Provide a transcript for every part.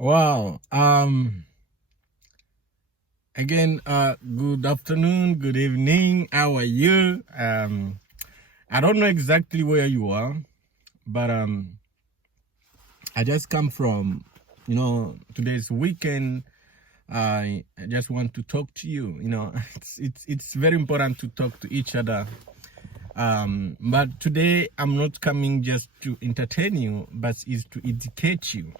Wow. Again, good afternoon, good evening. How are you? I don't know exactly where you are, but I just come from, today's weekend. I just want to talk to you. It's very important to talk to each other. But today I'm not coming just to entertain you, but is to educate you,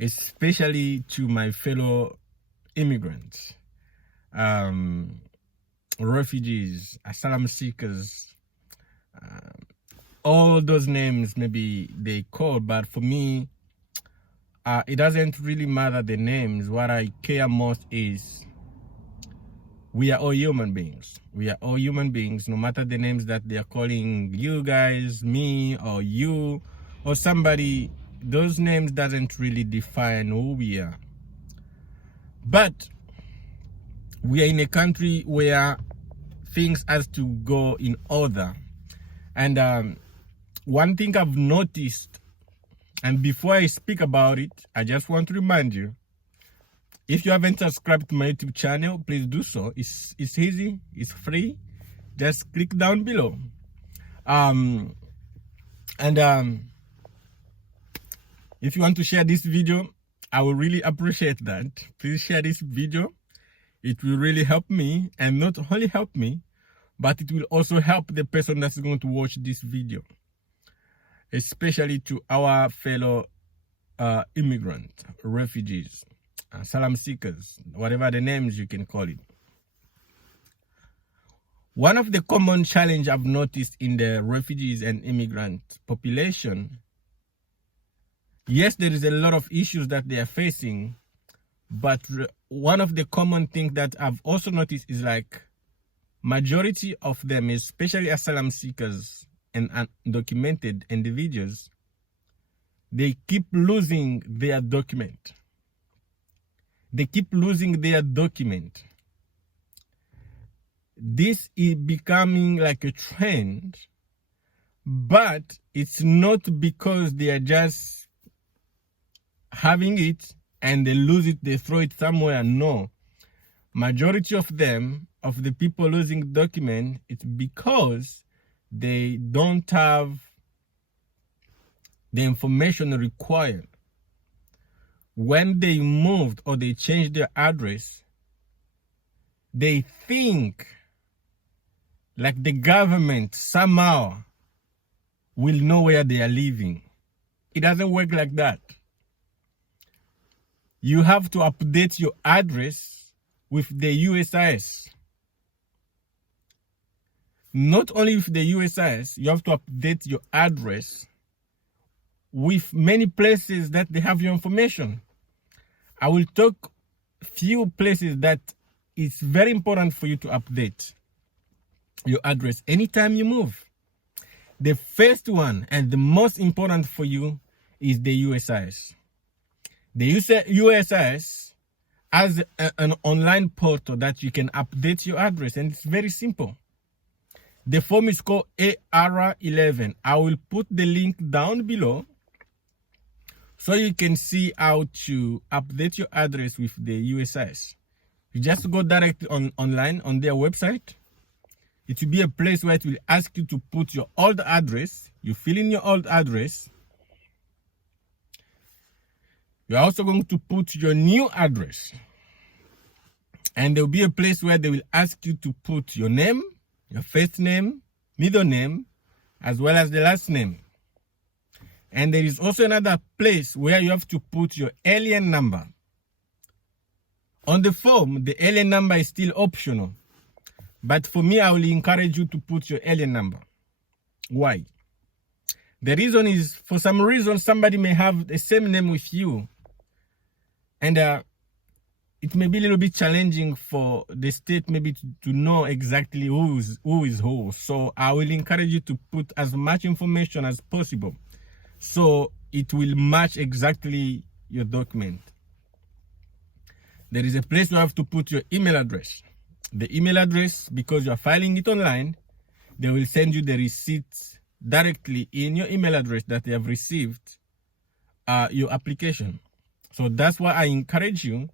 especially to my fellow immigrants, um, refugees, asylum seekers, all those names maybe they call, but for me, it doesn't really matter the names. What I care most is we are all human beings. We are all human beings, no matter the names that they are calling you guys, me, or you, or somebody. Those names doesn't really define who we are. But we are in a country where things has to go in order. And one thing I've noticed, and before I speak about it, I just want to remind you, if you haven't subscribed to my YouTube channel, please do so. It's easy, it's free. Just click down below. And if you want to share this video, I will really appreciate that. Please share this video. It will really help me, and not only help me, but it will also help the person that's going to watch this video, especially to our fellow immigrant, refugees, asylum seekers, whatever the names you can call it. One of the common challenges I've noticed in the refugees and immigrant population, yes, there is a lot of issues that they are facing, but one of the common things that I've also noticed is like majority of them, especially asylum seekers and undocumented individuals, they keep losing their document. They keep losing their document. This is becoming like a trend, but it's not because they are just having it and they lose it, they throw it somewhere. No. Majority of them, of the people losing document, it's because they don't have the information required. When they moved or they changed their address, they think like the government somehow will know where they are living. It doesn't work like that. You have to update your address with the USCIS. Not only with the USCIS, you have to update your address with many places that they have your information. I will talk few places that it's very important for you to update your address anytime you move. The first one and the most important for you is the USCIS. The USCIS has an online portal that you can update your address, and it's very simple. The form is called AR-11. I will put the link down below so you can see how to update your address with the USCIS. You just go directly online on their website. It will be a place where it will ask you to put your old address. You fill in your old address. You're also going to put your new address. And there will be a place where they will ask you to put your name, your first name, middle name, as well as the last name. And there is also another place where you have to put your alien number. On the form, the alien number is still optional. But for me, I will encourage you to put your alien number. Why? The reason is, for some reason, somebody may have the same name with you. And it may be a little bit challenging for the state maybe to know exactly who is who. So I will encourage you to put as much information as possible, so it will match exactly your document. There is a place you have to put your email address. The email address, because you are filing it online, they will send you the receipts directly in your email address that they have received your application. So that's why I encourage you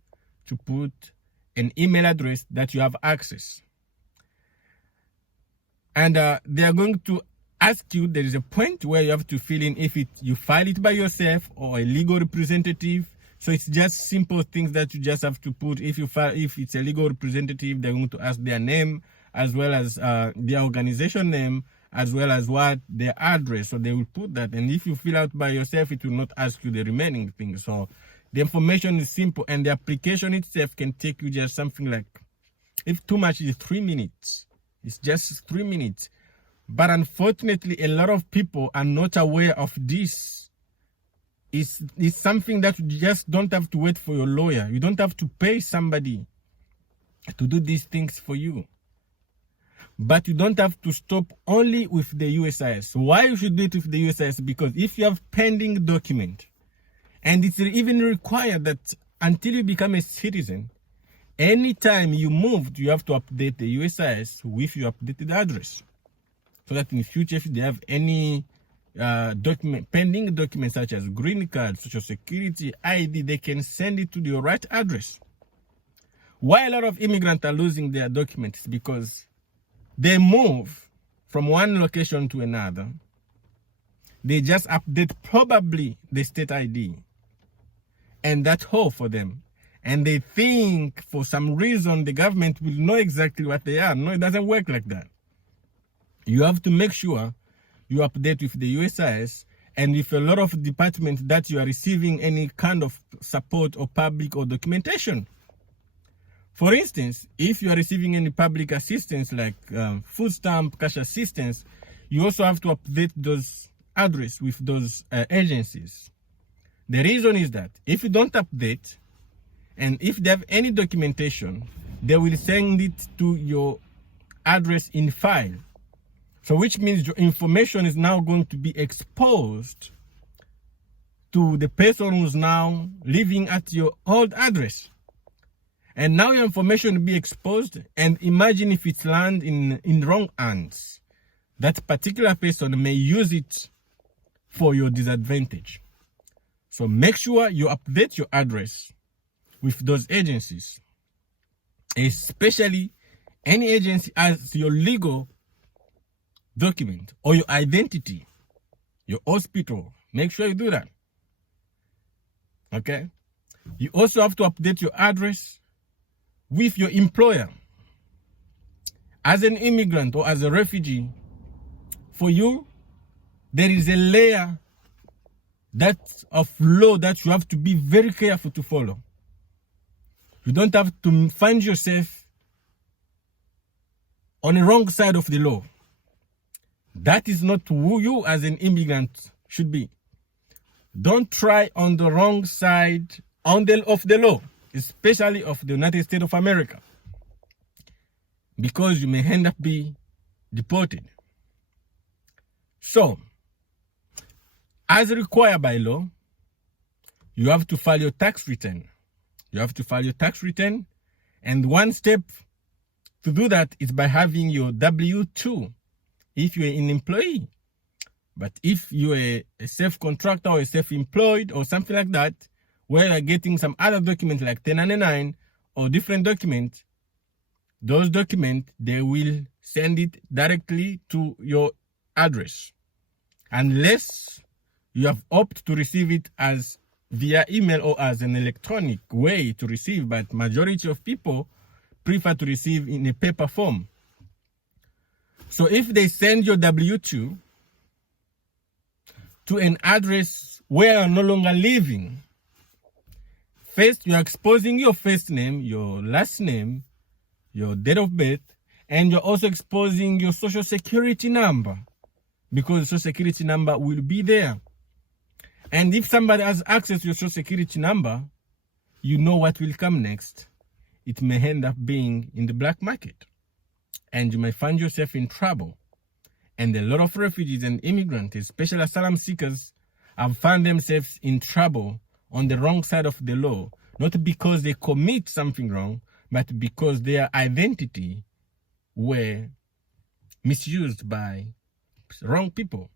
to put an email address that you have access. And they are going to ask you, there is a point where you have to fill in if you file it by yourself or a legal representative. So it's just simple things that you just have to put. If it's a legal representative, they're going to ask their name as well as their organization name, as well as what their address. So they will put that. And if you fill out by yourself, it will not ask you the remaining things. So the information is simple, and the application itself can take you just something like, if too much, is 3 minutes. It's just 3 minutes. But unfortunately, a lot of people are not aware of this. It's something that you just don't have to wait for your lawyer. You don't have to pay somebody to do these things for you. But you don't have to stop only with the USCIS. Why you should do it with the USCIS? Because if you have pending document, and it's even required that until you become a citizen, anytime you moved, you have to update the USCIS with your updated address. So that in the future, if they have any pending documents such as green card, social security, ID, they can send it to your right address. Why a lot of immigrants are losing their documents? Because they move from one location to another. They just update probably the state ID. And that's all for them. And they think for some reason the government will know exactly what they are. No, it doesn't work like that. You have to make sure you update with the USCIS and with a lot of departments that you are receiving any kind of support or public or documentation. For instance, if you are receiving any public assistance like food stamp, cash assistance, you also have to update those address with those agencies. The reason is that if you don't update, and if they have any documentation, they will send it to your address in file. So which means your information is now going to be exposed to the person who's now living at your old address. And now your information will be exposed, and imagine if it's land in wrong hands. That particular person may use it for your disadvantage. So make sure you update your address with those agencies, especially any agency as your legal document or your identity, your hospital. Make sure you do that. Okay? You also have to update your address with your employer. As an immigrant or as a refugee, for you, there is a layer of law that you have to be very careful to follow. You don't have to find yourself on the wrong side of the law. That is not who you as an immigrant should be. Don't try on the wrong side of the law, especially of the United States of America, because you may end up being deported. So, as required by law, you have to file your tax return. You have to file your tax return, and one step to do that is by having your W-2 if you're an employee. But if you're a self-contractor or a self-employed or something like that, where you're getting some other documents like 1099 or different documents, those documents, they will send it directly to your address. Unless you have opted to receive it as via email or as an electronic way to receive, but majority of people prefer to receive in a paper form. So if they send your W-2 to an address where you're no longer living, first you're exposing your first name, your last name, your date of birth, and you're also exposing your social security number, because the social security number will be there. And if somebody has access to your social security number, you know what will come next. It may end up being in the black market, and you may find yourself in trouble. And a lot of refugees and immigrants, especially asylum seekers, have found themselves in trouble on the wrong side of the law, not because they commit something wrong, but because their identity were misused by wrong people.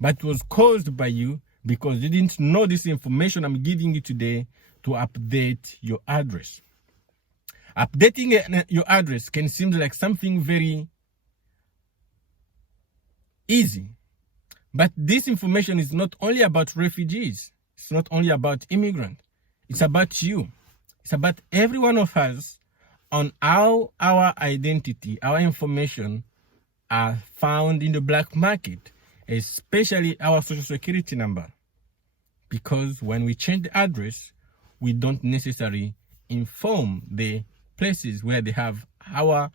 But it was caused by you because you didn't know this information I'm giving you today to update your address. Updating your address can seem like something very easy, but this information is not only about refugees, it's not only about immigrants, it's about you. It's about every one of us on how our identity, our information are found in the black market, especially our social security number. Because when we change the address, we don't necessarily inform the places where they have our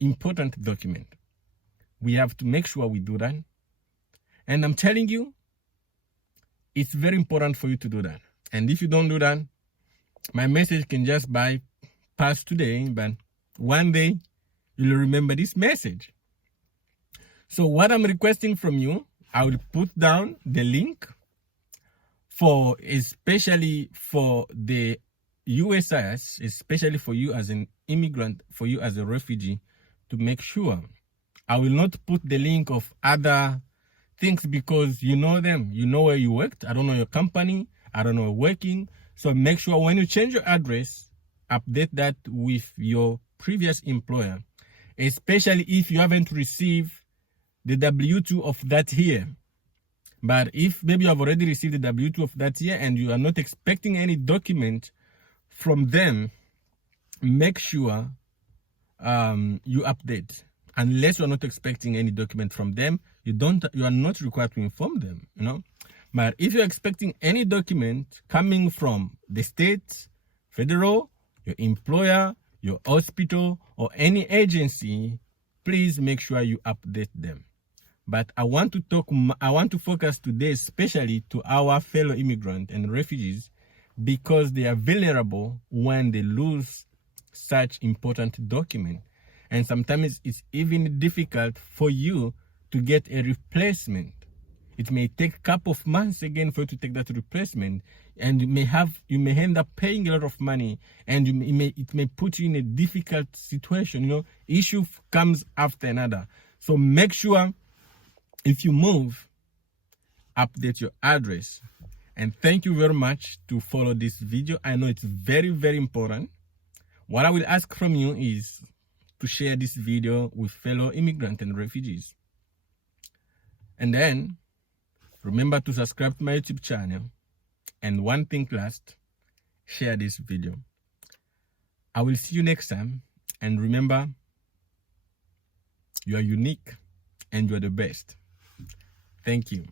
important document. We have to make sure we do that. And I'm telling you, it's very important for you to do that. And if you don't do that, my message can just bypass today, but one day you'll remember this message. So what I'm requesting from you, I will put down the link for, especially for the USCIS, especially for you as an immigrant, for you as a refugee, to make sure. I will not put the link of other things because you know them. You know where you worked. I don't know your company. I don't know where you're working. So make sure when you change your address, update that with your previous employer, especially if you haven't received the W-2 of that year. But if maybe you have already received the W-2 of that year and you are not expecting any document from them, make sure you update. Unless you are not expecting any document from them, you are not required to inform them, you know. But if you're expecting any document coming from the state, federal, your employer, your hospital, or any agency, please make sure you update them. But I want to focus today especially to our fellow immigrants and refugees, because they are vulnerable when they lose such important document. And sometimes it's even difficult for you to get a replacement. It may take a couple of months again for you to take that replacement, and you may end up paying a lot of money, and it may put you in a difficult situation. You know, issue comes after another. So make sure if you move, update your address. And thank you very much to follow this video. I know it's very, very important. What I will ask from you is to share this video with fellow immigrants and refugees. And then remember to subscribe to my YouTube channel. And one thing last, share this video. I will see you next time. And remember, you are unique and you are the best. Thank you.